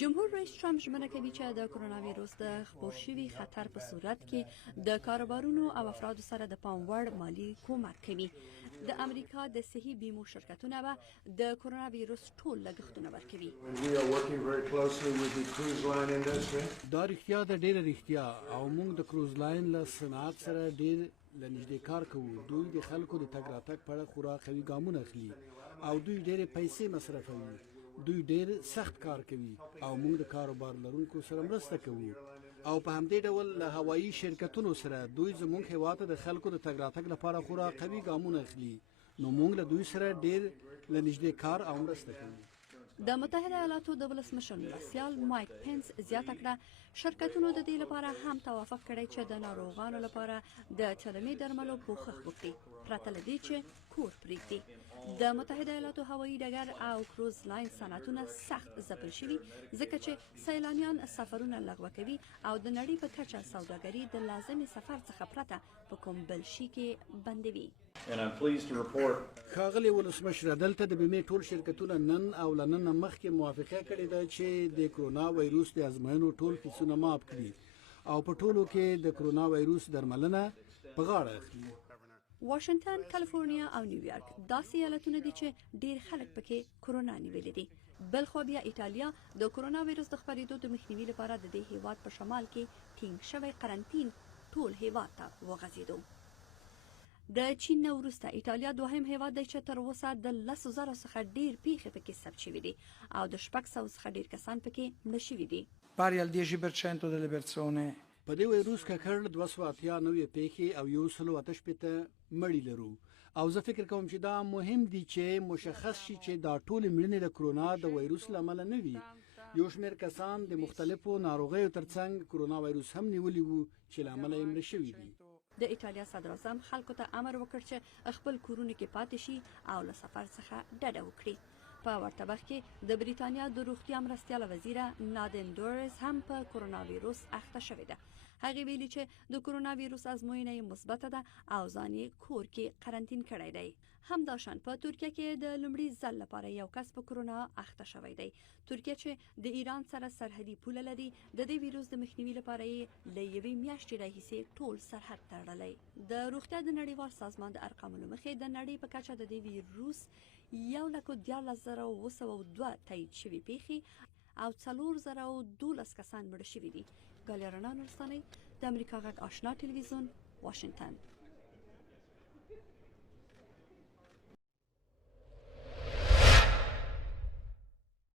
جمهور رئیس ترامپ ژمنه کوي چې د کرونا ویروس د خپور شوي خطر په صورت کې د کاروبارونو او افرادو سره د پام وړ مالی کومک کوي. د امریکا د صحي بیمو شرکتونه به د کرونا ویروس ټول لګښتونه ورکوي. دا رښتیا ده، ډېره رښتیا، او موږ د کروز لاین له صنعت سره ډېر لنږدې کار کوو. دوی د خلکو د تګ راتګ په اړه خورا قوي ګامونه اخلي او دوی ډېرې پیسې مصرفوي. دوی ډېر سخت کار کوي او موږ د کاروبار لرونکو سره مرسته کوو او په همدې ډول له هوایي شرکتونو سره دوی زموږ هیواد د خلکو د تګ راتګ لپاره خورا قوي ګامونه اخلي، نو موږ له دوی سره ډېر لنږدې کار او مرسته کوو. د متحده ایالاتو د ولسمشر مرستیال مایک پنس زیاته کړه شرکتونو د دې لپاره هم توافق کړی چې د ناروغانو لپاره د چلمي درملو پوښښ وکړي پرته له دې چې کور پرېږدي. د متحده ایالاتو هوایي ډګر او کروز لاین صنعتونه سخت ځپل شوي ځکه چې سیلانیان سفرونه لغوه کوي او د نړۍ په کچه سوداګري د لازمي سفر څخه پرته په کوم بل شي کې بندوي. ښاغلی ولسمشر، دلته د بیمې ټول شرکتونه نن او له نن مخکې موافقه کړې ده چې د کرونا وایروس د ازموینو ټول فیسونه معاف کړي او په ټولو کې د کرونا وایروس درملنه په غاړه اخلي. واشنگټن، کالیفورنیا او نیویارک داسې ایالتونه دي چې ډیر خلک پکې کرونا نیولې دي. بلخو بیا ایټالیا د کرونا وایروس د خپرېدو د مخنیوي لپاره د دې هیواد په شمال کې ټینګ شوی قرنطین ټول هیواد ته وغځېدو. د چین نه وروسته ایټالیا دوهم هیواد دی چې تر اوسه د 10,000 څخه ډیر پیښې پکې ثبت شوي دي او د 600 څخه ډیر کسان پکې مړه شوي دي. pari al 10% delle persone. په دې وایروس ککړ 289 پیښې او 168 مړي لرو او زه فکر کوم چې دا مهم دي چې مشخص شي چې دا ټول مړینې د کرونا د وایروس لامل نه وي. یو شمېر کسان د مختلفو ناروغیو ترڅنګ کرونا وایروس هم نیولي وو چې لامل یې مړه شوي دي. د ایټالیا صدر اعظم خلکو ته امر وکړ چې خپل کورونو کې پاتې شي او له سفر څخه ډډه وکړي. په ورته وخت کې د بریتانیا د روغتیا مرستیاله وزیره نادین دورز هم په کرونا ویروس اخته شوې ده. هغه ویلي چې د کرونا ویروس ازموینه مثبته ده او ځان یې کور کې قرنطین کړی دی. همداشان په ترکیه کې د لومړي ځل لپاره یو کس په کرونا اخته شوی دی. ترکیه چې د ایران سره سرحدي پوله لري د دې ویروس د مخنیوي لپاره یې له یوې میاشتې راهیسې ټول سرحد تړلی. د روغتیا د نړیوال سازمان د ارقامو له مخې د نړۍ په کچه د دې ویروس 1,14,202 تایید شوي پیښې او 4,012 کسان مړه شوي دي. ګالیه رڼا نورستانۍ، د امریکا غږ آشنا ټلویزیون، واشنگټن.